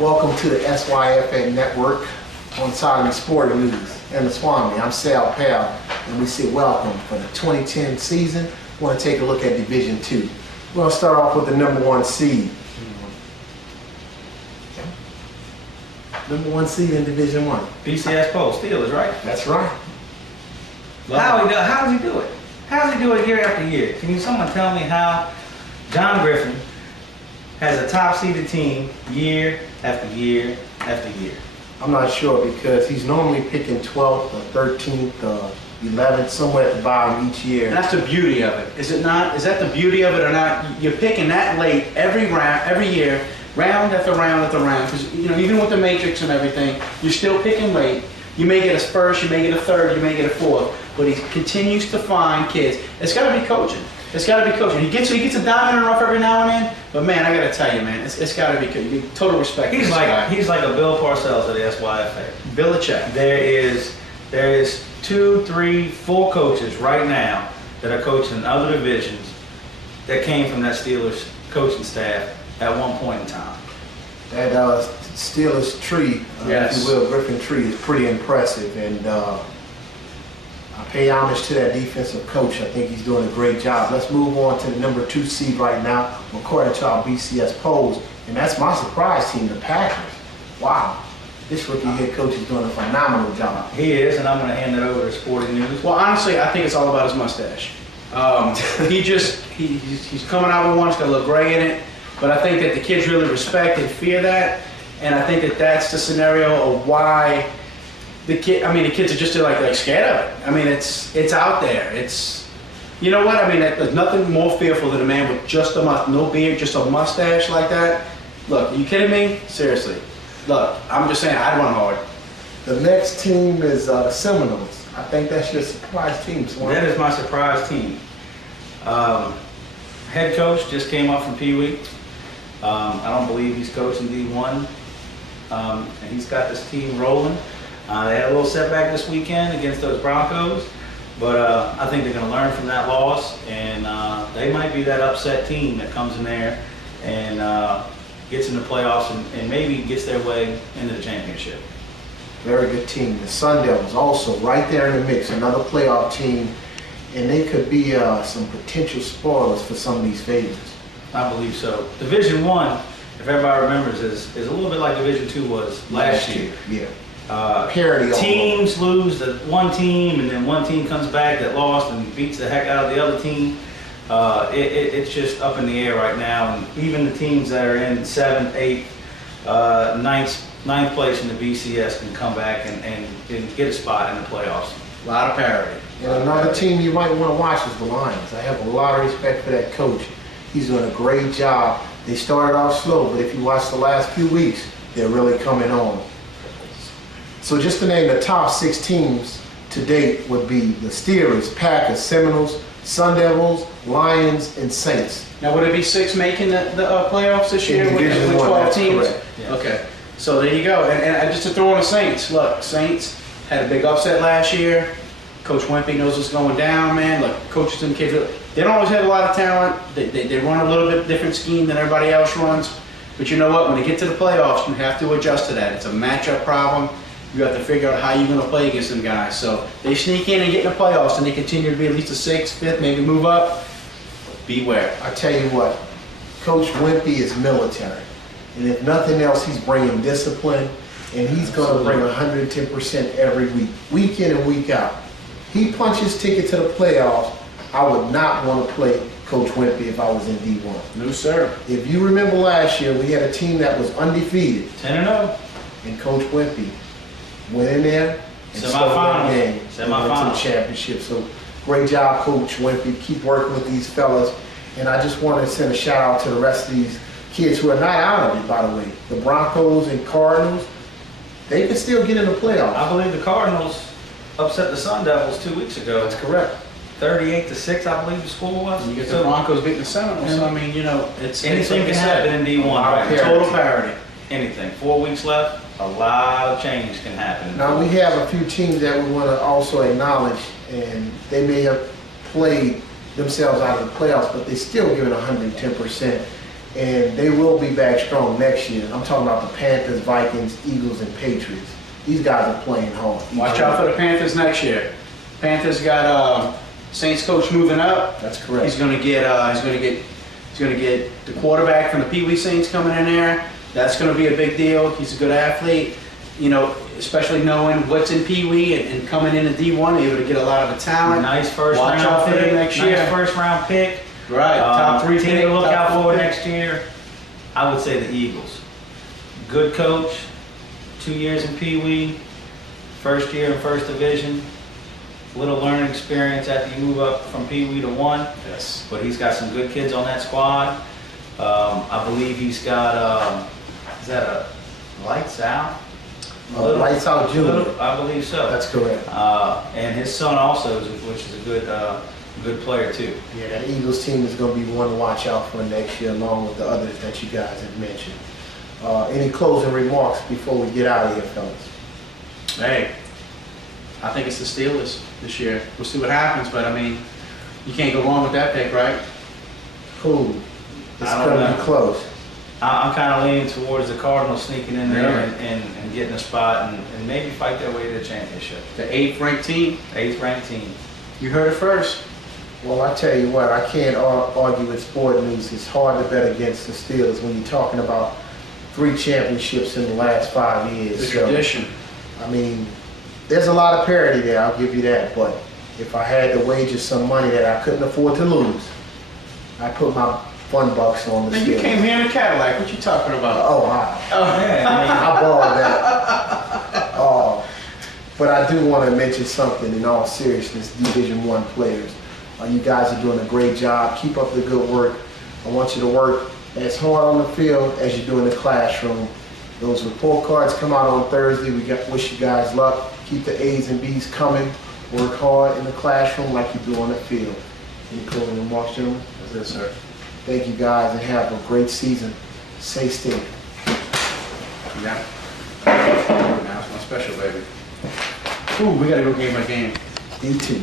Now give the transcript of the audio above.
Welcome to the SYFA Network on Solid Sport News and the SWAMI. I'm Sal Pal, and we say welcome for the 2010 season. We want to take a look at Division II. We're going to start off with the number one seed. Number one seed in Division I. BCS Post, Steelers, right? That's right. How does he do it? How does he do it year after year? Can someone tell me how John Griffin has a top-seeded team year after year after year? I'm not sure because he's normally picking 12th or 13th or 11th, somewhere at the bottom each year. And that's the beauty of it, is it not? Is that the beauty of it or not? You're picking that late every round, every year, round after round after round. Because even with the matrix and everything, you're still picking late. You may get a first, you may get a third, you may get a fourth, but he continues to find kids. It's got to be coaching. It's got to be coaching. He gets a diamond in the rough every now and then, but man, I got to tell you, man, it's got to be coaching. Total respect. He's like a Bill Parcells of the SYFA. Belichick. There is 2, 3, 4 coaches right now that are coaching in other divisions that came from that Steelers coaching staff at one point in time. That Steelers tree, yes, if you will, Griffin tree, is pretty impressive, and I pay homage to that defensive coach. I think he's doing a great job. Let's move on to the number 2 seed right now, according to our BCS polls, and that's my surprise team, the Packers. Wow, this rookie head coach is doing a phenomenal job. He is, and I'm going to hand it over to Sporting News. Well, honestly, I think it's all about his mustache. He's coming out with one. It's got a little gray in it. But I think that the kids really respect and fear that, and I think that that's the scenario of why the kids are just like scared of it. I mean, it's out there. It's, you know what? I mean, there's nothing more fearful than a man with just no beard, just a mustache like that. Look, are you kidding me? Seriously. Look, I'm just saying, I'd run hard. The next team is the Seminoles. I think that's your surprise team, Swan. That is my surprise team. Head coach just came up from Pee Wee. I don't believe he's coaching D1, and he's got this team rolling. They had a little setback this weekend against those Broncos, but I think they're going to learn from that loss, and they might be that upset team that comes in there and gets in the playoffs and maybe gets their way into the championship. Very good team. The Sun Devils also right there in the mix, another playoff team, and they could be some potential spoilers for some of these favorites. I believe so. Division I, if everybody remembers, is a little bit like Division II was last year. Yeah. Parity. Teams lose to one team, and then one team comes back that lost and beats the heck out of the other team. It's just up in the air right now, and even the teams that are in 7th, 8th, 9th place in the BCS can come back and get a spot in the playoffs. A lot of parity. And another team you might want to watch is the Lions. I have a lot of respect for that coach. He's doing a great job. They started off slow, but if you watch the last few weeks, they're really coming on. So just to name the top 6 teams to date would be the Steelers, Packers, Seminoles, Sun Devils, Lions, and Saints. Now, would it be 6 making the playoffs this year with Division I, 12 that's teams? correct. Yes. Okay, so there you go. And just to throw on the Saints, look, Saints had a big upset last year. Coach Wimpy knows what's going down, man. Look, coaches and kids, they don't always have a lot of talent. They run a little bit different scheme than everybody else runs. But you know what? When they get to the playoffs, you have to adjust to that. It's a matchup problem. You have to figure out how you're going to play against them guys. So they sneak in and get in the playoffs, and they continue to be at least a 6th, 5th, maybe move up. Beware. I tell you what, Coach Wimpy is military. And if nothing else, he's bringing discipline, and he's going to bring 110% every week in and week out. He punches ticket to the playoffs. I would not want to play Coach Wimpy if I was in D1. No, sir. If you remember last year, we had a team that was undefeated. 10-0. And Coach Wimpy went in there and stole that game and went to the championship. So great job, Coach Wimpy. Keep working with these fellas. And I just want to send a shout out to the rest of these kids who are not out of it, by the way. The Broncos and Cardinals, they can still get in the playoffs. I believe the Cardinals upset the Sun Devils 2 weeks ago. That's correct. 38-6, I believe the score was. And you get the Broncos beating the Seminoles. So, I mean, it's anything can happen in D1 right now. Total parity. Anything. 4 weeks left, a lot of change can happen. Now, we have a few teams that we want to also acknowledge, and they may have played themselves out of the playoffs, but they still give it 110%. and they will be back strong next year. I'm talking about the Panthers, Vikings, Eagles, and Patriots. These guys are playing hard. Watch out for the Panthers next year. Panthers got Saints coach moving up. That's correct. He's gonna get the quarterback from the Pee Wee Saints coming in there. That's gonna be a big deal. He's a good athlete. You know, especially knowing what's in Pee Wee and coming in at D1, able to get a lot of the talent. Nice first Watch out round for pick. him next year. Nice first round pick. Right, top 3 Team pick. to look top out 4 for pick. next year. I would say the Eagles. Good coach. 2 years in Pee Wee. First year in first division. Little learning experience after you move up from Pee Wee to 1. Yes. But he's got some good kids on that squad. I believe he's got, is that a Lights Out? Lights Out Junior. I believe so. That's correct. And his son also, which is a good player too. Yeah, that Eagles team is going to be one to watch out for next year, along with the others that you guys have mentioned. Any closing remarks before we get out of here, fellas? Hey, I think it's the Steelers this year. We'll see what happens, but I mean, you can't go wrong with that pick, right? Cool. It's I don't going to be know. close. I'm kind of leaning towards the Cardinals sneaking in there Yeah. and getting a spot and maybe fight their way to the championship. The 8th ranked team. 8th ranked team. You heard it first. Well, I tell you what, I can't argue with sport news. It's hard to bet against the Steelers when you're talking about 3 championships in the last 5 years. The So, tradition. I mean, there's a lot of parity there, I'll give you that. But if I had to wager some money that I couldn't afford to lose, I put my fun bucks on the Man, Steelers. you came here in a Cadillac. What you talking about? Oh, wow. Oh, I borrowed that. But I do want to mention something in all seriousness, Division I players. You guys are doing a great job. Keep up the good work. I want you to work as hard on the field as you do in the classroom. Those report cards come out on Thursday. Wish you guys luck. Keep the A's and B's coming. Work hard in the classroom like you do on the field. Any closing remarks, gentlemen? That's it, sir. Thank you guys and have a great season. Stay safe. Yeah. Now it's my special, baby. Ooh, we gotta go game by game. D2.